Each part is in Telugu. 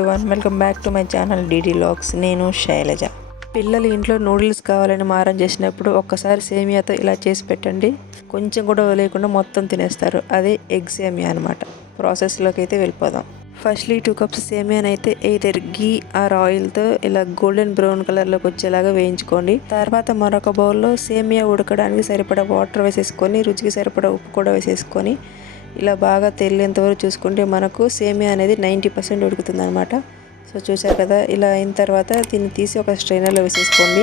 One welcome back to my channel DD vlogs నేను శైలజ. పిల్లలు ఇంట్లో నూడిల్స్ కావాలని మారం చేసినప్పుడు ఒక్కసారి సేమియాతో ఇలా చేసి పెట్టండి. కొంచెం కూడా లేకుండా మొత్తం తినేస్తారు. అదే ఎగ్ సేమియా అనమాట ప్రాసెస్లోకి అయితే వెళ్ళిపోదాం. ఫస్ట్లీ టూ కప్స్ సేమియాని అయితే ఎయిదర్ గీ ఆర్ ఆయిల్తో ఇలా గోల్డెన్ బ్రౌన్ కలర్లోకి వచ్చేలాగా వేయించుకోండి. తర్వాత మరొక బౌల్లో సేమియా ఉడకడానికి సరిపడా వాటర్ వేసేసుకొని రుచికి సరిపడా ఉప్పు కూడా వేసేసుకొని ఇలా బాగా తెల్లేంత చూసుకుంటే మనకు సేమియా అనేది నైంటీ పర్సెంట్ ఉడుకుతుంది అనమాట సో చూసారు కదా ఇలా అయిన తర్వాత దీన్ని తీసి ఒక స్ట్రైనర్లో వేసేసుకోండి.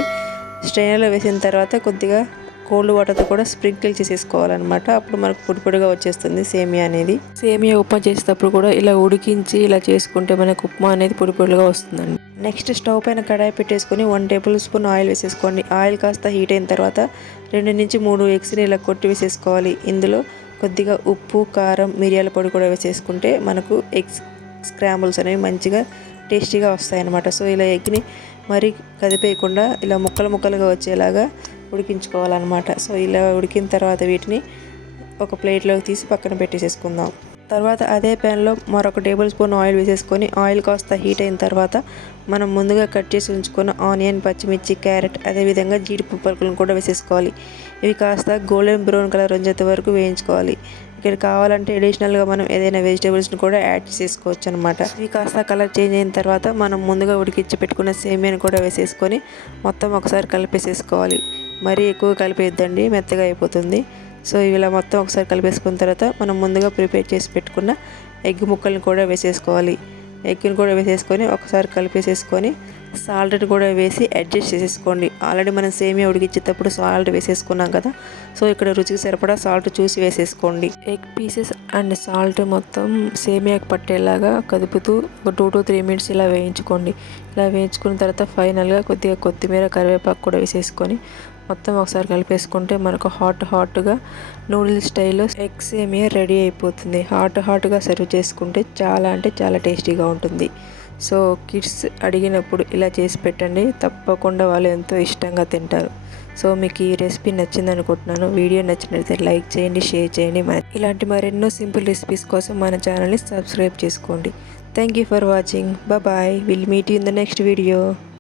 స్ట్రైనర్లో వేసిన తర్వాత కొద్దిగా కోల్డ్ వాటర్తో కూడా స్ప్రింకిల్ చేసేసుకోవాలన్నమాట. అప్పుడు మనకు పొడి పొడిగా వచ్చేస్తుంది సేమియా అనేది. సేమియా ఉప్మా చేసేటప్పుడు కూడా ఇలా ఉడికించి ఇలా చేసుకుంటే మనకు ఉప్మా అనేది పొడి పొడిగా వస్తుందండి. నెక్స్ట్ స్టవ్ పైన కడాయి పెట్టేసుకొని వన్ టేబుల్ స్పూన్ ఆయిల్ వేసేసుకోండి. ఆయిల్ కాస్త హీట్ అయిన తర్వాత రెండు నుంచి మూడు ఎగ్స్ని ఇలా కొట్టి వేసేసుకోవాలి. ఇందులో కొద్దిగా ఉప్పు కారం మిరియాల పొడి కూడా వేసేసుకుంటే మనకు ఎగ్స్ స్క్రాంబుల్స్ అనేవి మంచిగా టేస్టీగా వస్తాయి అన్నమాట సో ఇలా ఎగ్ని మరీ కదిపేయకుండా ఇలా ముక్కలు ముక్కలుగా వచ్చేలాగా ఉడికించుకోవాలన్నమాట. సో ఇలా ఉడికిన తర్వాత వీటిని ఒక ప్లేట్లోకి తీసి పక్కన పెట్టేసేసుకుందాం. తర్వాత అదే ప్యాన్లో మరొక టేబుల్ స్పూన్ ఆయిల్ వేసేసుకొని ఆయిల్ కాస్త హీట్ అయిన తర్వాత మనం ముందుగా కట్ చేసి ఉంచుకున్న ఆనియన్ పచ్చిమిర్చి క్యారెట్ అదేవిధంగా జీడిపప్పు పలుకులను కూడా వేసేసుకోవాలి. ఇవి కాస్త గోల్డెన్ బ్రౌన్ కలర్ వచ్చేంత వరకు వేయించుకోవాలి. ఇక్కడ కావాలంటే అడిషనల్గా మనం ఏదైనా వెజిటేబుల్స్ని కూడా యాడ్ చేసుకోవచ్చు అనమాట ఇవి కాస్త కలర్ చేంజ్ అయిన తర్వాత మనం ముందుగా ఉడికించి పెట్టుకున్న సేమియాని కూడా వేసేసుకొని మొత్తం ఒకసారి కలిపేసేసుకోవాలి. మరీ ఎక్కువ కలిపేద్దండి మెత్తగా అయిపోతుంది. సో ఇలా మొత్తం ఒకసారి కలిపేసుకున్న తర్వాత మనం ముందుగా ప్రిపేర్ చేసి పెట్టుకున్న ఎగ్ ముక్కల్ని కూడా వేసేసుకోవాలి. ఎగ్ని కూడా వేసేసుకొని ఒకసారి కలిపేసేసుకొని సాల్ట్ని కూడా వేసి అడ్జస్ట్ చేసేసుకోండి. ఆల్రెడీ మనం సేమియా ఉడికించేటప్పుడు సాల్ట్ వేసేసుకున్నాం కదా సో ఇక్కడ రుచికి సరిపడా సాల్ట్ చూసి వేసేసుకోండి. ఎగ్ పీసెస్ అండ్ సాల్ట్ మొత్తం సేమియాకి పట్టేలాగా కదుపుతూ ఒక టూ టు త్రీ మినిట్స్ ఇలా వేయించుకోండి. ఇలా వేయించుకున్న తర్వాత ఫైనల్గా కొద్దిగా కొత్తిమీర కరివేపాకు కూడా వేసేసుకొని మొత్తం ఒకసారి కలిపేసుకుంటే మనకు హాట్ హాట్గా నూడిల్స్ స్టైల్లో ఎగ్ సేమియా రెడీ అయిపోతుంది. హాట్ హాట్గా సర్వ్ చేసుకుంటే చాలా అంటే చాలా టేస్టీగా ఉంటుంది. సో కిడ్స్ అడిగినప్పుడు ఇలా చేసి పెట్టండి. తప్పకుండా వాళ్ళు ఎంతో ఇష్టంగా తింటారు. సో మీకు ఈ రెసిపీ నచ్చింది అనుకుంటున్నాను. వీడియో నచ్చినట్లయితే లైక్ చేయండి షేర్ చేయండి. మన ఇలాంటి మరెన్నో సింపుల్ రెసిపీస్ కోసం మన ఛానల్ని సబ్స్క్రైబ్ చేసుకోండి. Thank you for watching bye will meet you in the next video